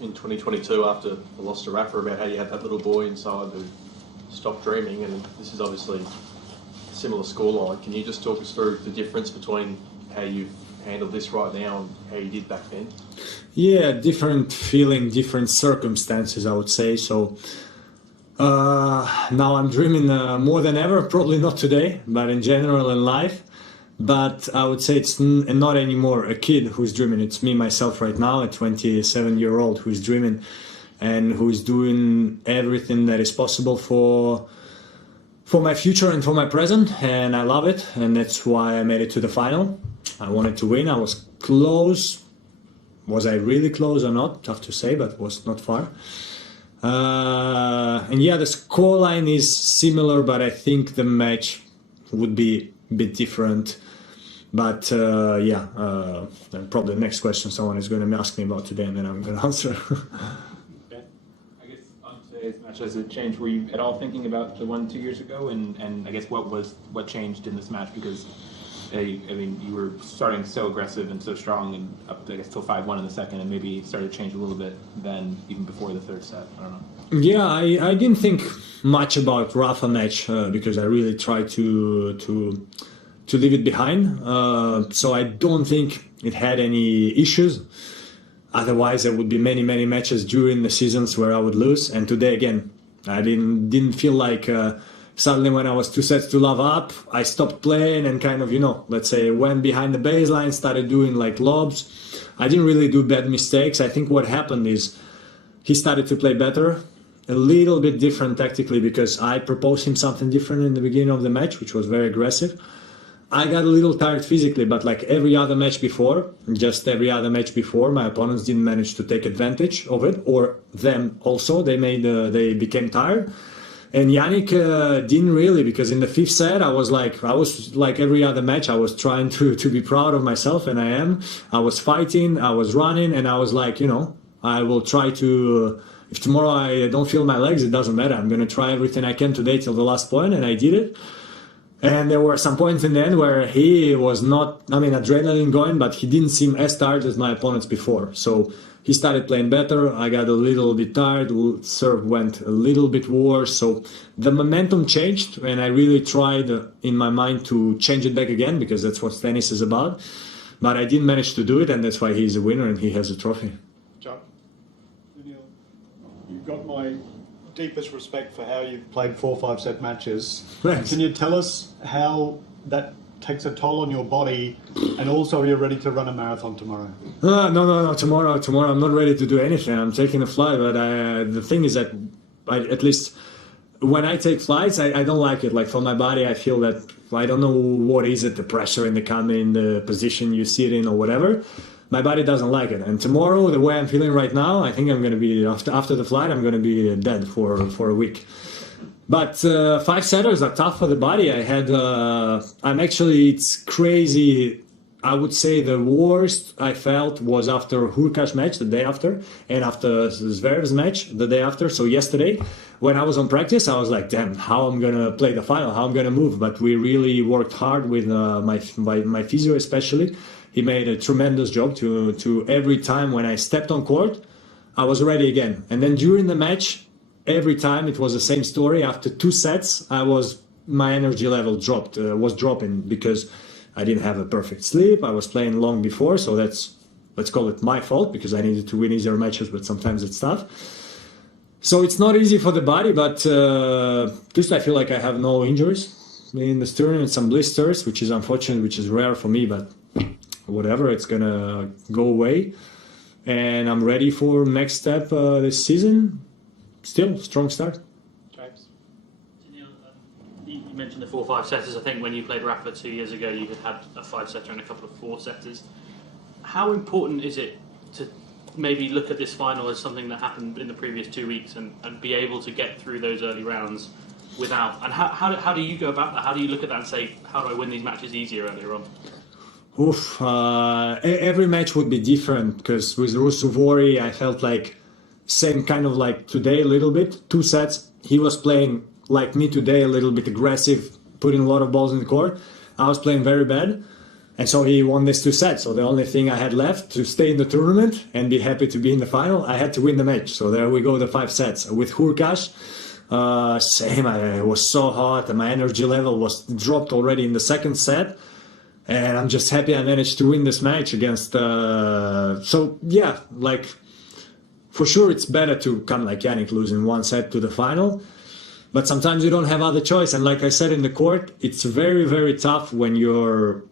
in 2022 after the loss to Rafa about how you had that little boy inside who stopped dreaming, and this is obviously a similar scoreline. Can you just talk us through the difference between how you've handled this right now and how you did back then? Yeah, different feeling, different circumstances, I would say. So now I'm dreaming more than ever, probably not today, but in general in life. But I would say it's not anymore a kid who's dreaming. It's me, myself right now, a 27-year-old who's dreaming and who's doing everything that is possible for my future and for my present. And I love it. And that's why I made it to the final. I wanted to win. I was close. Was I really close or not? Tough to say, but was not far. And yeah, the scoreline is similar, but I think the match would be a bit different. But yeah, probably the next question someone is going to ask me about today, and then I'm going to answer. Okay. I guess on today's match, has it changed? Were you at all thinking about the one 2 years ago? And I guess what changed in this match? Because I mean, you were starting so aggressive and so strong, and up I guess till 5-1 in the second, and maybe started to change a little bit then, even before the third set. I don't know. Yeah, I didn't think much about Rafa match because I really tried to leave it behind. So I don't think it had any issues. Otherwise, there would be many matches during the seasons where I would lose. And today again, I didn't feel like suddenly when I was 2 sets to love up, I stopped playing and kind of, you know, let's say went behind the baseline, started doing like lobs. I didn't really do bad mistakes. I think what happened is he started to play better, a little bit different tactically, because I proposed him something different in the beginning of the match, which was very aggressive. I got a little tired physically, but like every other match before, my opponents didn't manage to take advantage of it, or them also. They became tired. And Yannick didn't really, because in the 5th set, I was like every other match, I was trying to be proud of myself, and I am. I was fighting, I was running, and I was like, you know, I will try to, if tomorrow I don't feel my legs, it doesn't matter. I'm going to try everything I can today till the last point, and I did it. And there were some points in the end where he was not, I mean, adrenaline going, but he didn't seem as tired as my opponents before. So he started playing better. I got a little bit tired. Serve went a little bit worse. So the momentum changed, and I really tried in my mind to change it back again, because that's what tennis is about. But I didn't manage to do it, and that's why he's a winner and he has a trophy. John, you've got my deepest respect for how you've played 4 5-set matches. Thanks. Can you tell us how that takes a toll on your body, and also you're ready to run a marathon tomorrow? No. Tomorrow I'm not ready to do anything. I'm taking a flight, but the thing is that at least when I take flights, I don't like it. Like for my body, I feel that I don't know what is it, the pressure in the cabin, the position you sit in, or whatever. My body doesn't like it. And tomorrow, the way I'm feeling right now, I think I'm going to be, after the flight, I'm going to be dead for a week. But 5-setters are tough for the body. It's crazy. I would say the worst I felt was after Hurkacz match the day after, and after Zverev's match the day after. So yesterday, when I was on practice, I was like, damn, how I'm going to play the final, how I'm going to move. But we really worked hard with my physio especially. He made a tremendous job to every time when I stepped on court, I was ready again. And then during the match, every time it was the same story. After 2 sets, my energy level was dropping because I didn't have a perfect sleep. I was playing long before, so let's call it my fault, because I needed to win easier matches, but sometimes it's tough. So it's not easy for the body, but at least I feel like I have no injuries in the sternum and some blisters, which is unfortunate, which is rare for me, but whatever, it's gonna go away. And I'm ready for next step this season. Still, strong start. James? You mentioned the 4 5-setters. I think when you played Rafa 2 years ago, you had a 5-setter and a couple of 4-setters. How important is it to maybe look at this final as something that happened in the previous 2 weeks and be able to get through those early rounds without? And how do you go about that? How do you look at that and say, how do I win these matches easier earlier on? Every match would be different, because with Rusuvori, I felt like same kind of like today a little bit. 2 sets, he was playing like me today, a little bit aggressive, putting a lot of balls in the court. I was playing very bad. And so he won these 2 sets. So the only thing I had left to stay in the tournament and be happy to be in the final, I had to win the match. So there we go, the 5 sets. With Hurkacz, same, I was so hot and my energy level was dropped already in the 2nd set. And I'm just happy I managed to win this match against... so yeah, like, for sure it's better to come like Yannick, lose in 1 set to the final. But sometimes you don't have other choice. And like I said in the court, it's very, very tough when you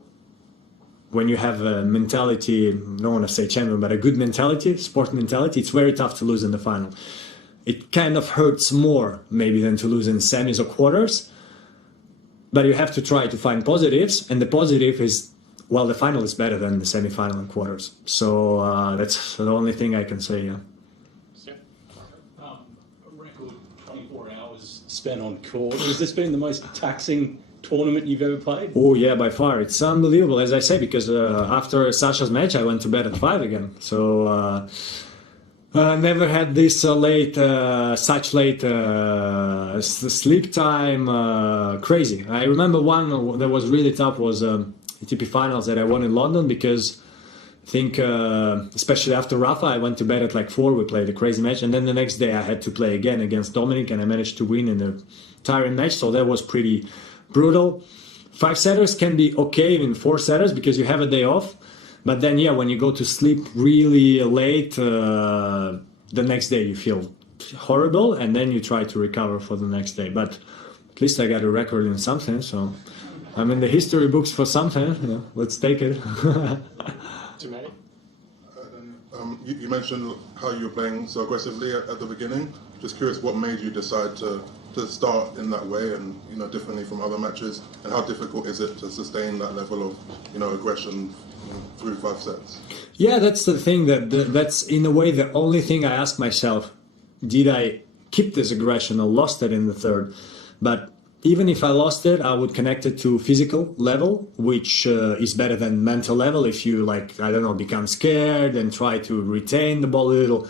have a mentality, I don't want to say champion, but a good mentality, sport mentality. It's very tough to lose in the final. It kind of hurts more maybe than to lose in semis or quarters. But you have to try to find positives, and the positive is, well, the final is better than the semi-final and quarters. So that's the only thing I can say, yeah. A record 24 hours spent on court. Has this been the most taxing tournament you've ever played? Oh yeah, by far. It's unbelievable, as I say, because after Sasha's match, I went to bed at 5 again. So never had this such late sleep time. Crazy. I remember one that was really tough was ATP finals that I won in London, because I think, especially after Rafa, I went to bed at like 4. We played a crazy match, and then the next day I had to play again against Dominic, and I managed to win in a tiring match. So that was pretty brutal. 5-setters can be okay in 4-setters because you have a day off. But then, yeah, when you go to sleep really late, the next day you feel horrible, and then you try to recover for the next day. But at least I got a record in something, so I'm in the history books for something. Yeah, let's take it. You mentioned how you were playing so aggressively at the beginning. Just curious, what made you decide to start in that way and, you know, differently from other matches, and how difficult is it to sustain that level of, you know, aggression through 5 sets? Yeah, that's the thing, that's in a way the only thing I ask myself, did I keep this aggression or lost it in the 3rd? But even if I lost it, I would connect it to physical level, which is better than mental level. If you, like, I don't know, become scared and try to retain the ball a little,